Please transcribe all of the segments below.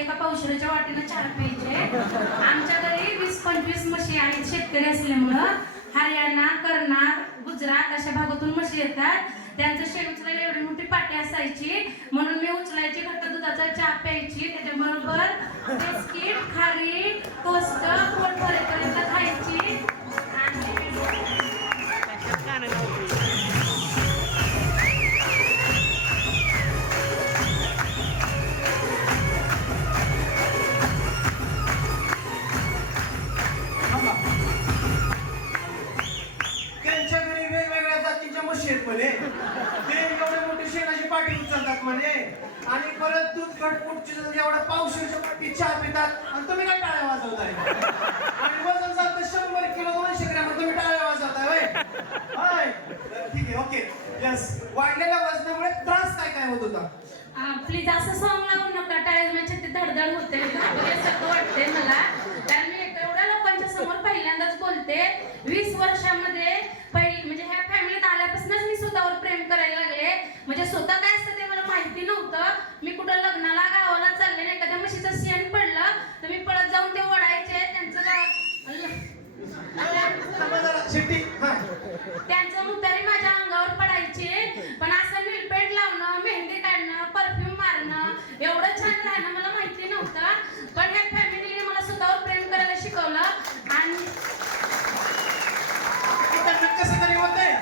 एका पावशेराच्या वाटीनं चहा प्यायचे. आमच्या घरी वीस पंचवीस म्हशी आहेत शेतकरी असल्यामुळं. हरियाणा कर्नाटक गुजरात अशा भागातून म्हशी येतात. त्यांचं शेण उचलायला एवढी मोठी पाटी असायची. म्हणून मी उचलायची घट्ट दुधाचा चहा प्यायची. त्याच्याबरोबर बिस्किट खारी टोस्ट पोट भरेपर्यंत ते एवढे मोठे शेणाची पाठी उचलतात म्हणे. आणि परत दूध घटपुटची एवढा पावशीच्या पाठी चहा पितात. आणि तुम्ही काय टाळ्या वाजवताय? आणि वजन चालतं शंभर किलो दोनशे ग्रॅम तुम्ही टाळ्या वाजवताय होय? होय. ठीक आहे ओके. यस वाढलेल्या वजनामुळे त्रास काय काय होत होता? प्लीज असं सॉंग लावून नका टाळ्या म्हणजे ते धडधड होते वाटते मला कारण मी एवढ्या लोकांच्या समोर पहिल्यांदाच बोलते वीस वर्षामध्ये पहिली म्हणजे ह्या फॅमिलीत आल्यापासूनच मी स्वतःवर प्रेम करायला लागले म्हणजे स्वतः काय असतं ते मला माहिती नव्हतं. मी कुठं लग्नाला गावाला चालले नाही. एखाद्या म्हशीचं शेण पडलं तर मी पळत जाऊन ते ओढायचे. त्यांचं हा. त्यांचं मुतारी माझ्या अंगावर पडायचे. पण असं मिलपेट लावणं मेहंदी काढणं परफ्यूम मारणं एवढं छान राहणं मला माहिती नव्हतं पण ह्या फॅमिलीने मला स्वतःवर प्रेम करायला शिकवलं आणि त्यांना कसं तरी होतंय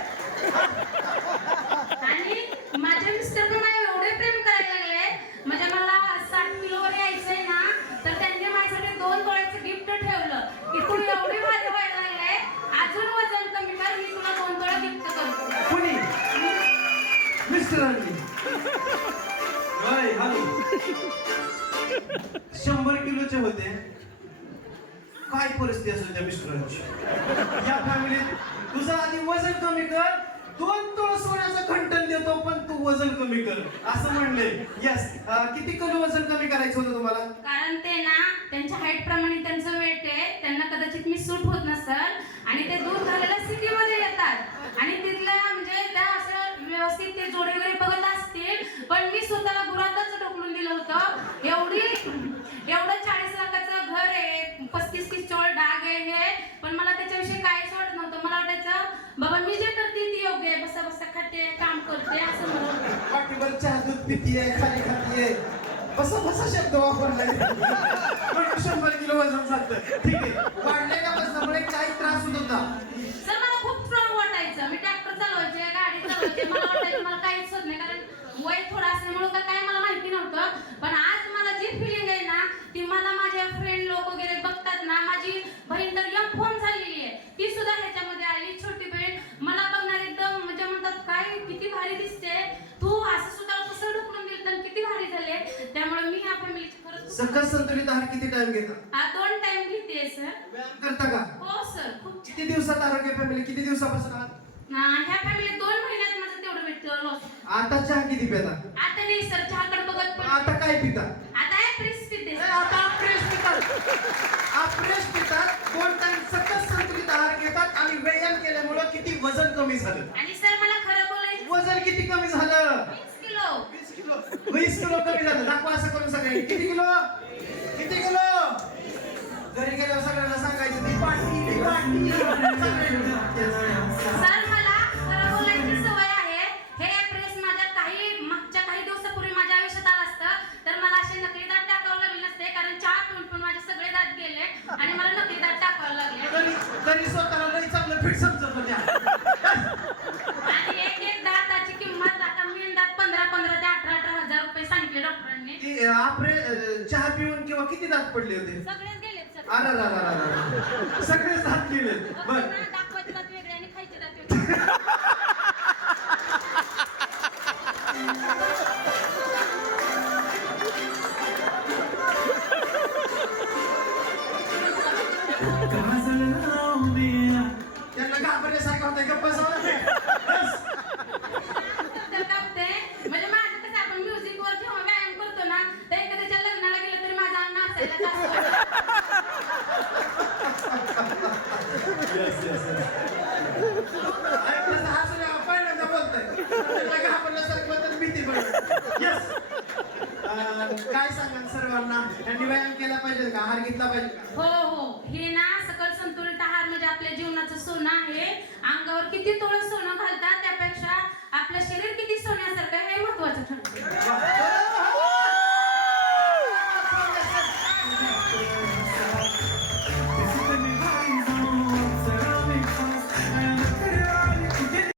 आणि माझे मिस्टर पण माझ्यावर एवढे प्रेम करायला लागले म्हणजे मला साठ किलोवर यायचंय ना तर त्यांनी माझ्यासाठी दोन तोळ्याचं गिफ्ट ठेवलं की तू एवढी भारी व्हायला लागले अजून वजन कमी कर मी तुला दोन तोळा गिफ्ट करतो कुणी मिस्टरांनी शंभर किलोचे होते. काय परिस्थिती असेल त्या मिस्टरांची? या फॅमिलीत तुझं आधी वजन कमी कर दोन तोळ सोन्याचं खंटन देतो पण तू वजन कमी कर. असं म्हणले. यस किती किलो वजन कमी करायचं होतं तुम्हाला? कारण ते ना त्यांच्या हाईट प्रमाणे त्यांचं वेट आहे. त्यांना कदाचित मी सूट होत नसल. आणि ते दूर झालेल्या स्थितीमध्ये येतात आणि तिथल्या म्हणजे त्या असं व्यवस्थित ते जोडे वगैरे बघत असतील पण मी स्वतःला गुरातच ढोकलून दिलं होतं एवढी एवढं चाळीस लाखाचं घर आहे पस्तीस तीस चोळ डाग आहे हे पण मला त्याच्याविषयी काहीच वाटत नव्हतं मला वाटायचं बाबा मी जे करते ती योग्य आहे बसा बसा खाते काम करते असं वाटतं. वाटीभर चहा दूध पितीये खाली खातीये बसा बसा शब्द वापरलाय पण शंभर किलो वजन जातं. ठीक आहे. वाढलेल्या वजनामुळे काही त्रास होत होता. सर मला खूप स्ट्रॉंग वाटायचं. मी ट्रॅक्टर चालवायचे गाडी चालवायचे. मला वाटायचं मला काहीच होत नाही कारण वय थोडं असल्यामुळं का काय मला माहिती नव्हतं. पण आज मला जी फिलिंग आहे ना ती मला माझे फ्रेंड लोक वगैरे बघतात ना माझी बहीण तर यम फोन झालेली आहे ती सुद्धा ह्याच्यामध्ये आली छोटी बहीण मला बघणार एकदम म्हणजे म्हणतात काय किती भारी दिसते तू असं सुद्धा कसं ढुकलून दिलं तर किती भारी झाले त्यामुळे मी ह्या फॅमिलीची खरंच खूप- सकस संतुलित आहार किती टाइम घेता? हा दोन टाइम घेते सर व्यायाम करता का? हो सर खूप किती दिवसात आरोग्य फॅमिली किती दिवसापासून आहात? ह्या फॅमिलीत दोन महिन्यात माझं तेवढं वेट लॉस आता चहा किती पिता? आता नाही सर चहाकडे बघत पण. आता काय पिता? आता आहे प्रिस पिते ए, आता अप्रेश पितात अप्रेश पितात दोन टाइम सकस संतुलित आहार घेतात आणि व्यायाम केल्यामुळं किती वजन कमी झालं. आणि सर मला खरं बोलायचं. वजन किती कमी झालं? वीस किलो. वीस किलो. वीस किलो कमी झालं. दाखवा असं सगळे किती किलो? किती किलो? घरी गेल्यावर सगळ्यांना सांगायचं ती पाटी ती. सर मला खरं बोलायची सवय आहे. हे प्रेस माझ्या काही मागच्या काही दिवसापूर्वी माझ्या आयुष्यात आलं असतं. तर मला असे नकली दात टाकावं लागले नसते कारण चहा पिऊन पण माझे सगळे दात गेले आणि मला नकली दात टाकावं लागले. तरी तरी अं, आपले चहा पिऊन किंवा किती दात पडले होते? सगळेच गेलेत सर अरे रा, रा, रा, रा. सगळेच दात गेले बर. दाखवायचे दात वेगळे आणि खायचे दात वेगळे? त्यांना घाबरल्यासारखं होतं गप्प बसावं बस. तर काय होतंय, म्हणजे माझं कसं आपण म्युझिक वर जेव्हा व्यायाम करतो ना तर एखाद्याच्या लग्नाला गेलं तरी माझा अंग नाचायला जास्त आणि तसं हसलं, पहिल्यांदा बोलताय. त्यांना घाबरल्यासारखं होतं, भीती पण. Yes. अं, काय सांगाल सर्वांना? यांनी व्यायाम केला पाहिजे का? आहार घेतला पाहिजे का? हो हो. हे ना सकल संतुलित आहार म्हणजे आपल्या जीवनाचं सोनं आहे. अंगावर किती तोळ सोनं घालतात त्यापेक्षा आपलं शरीर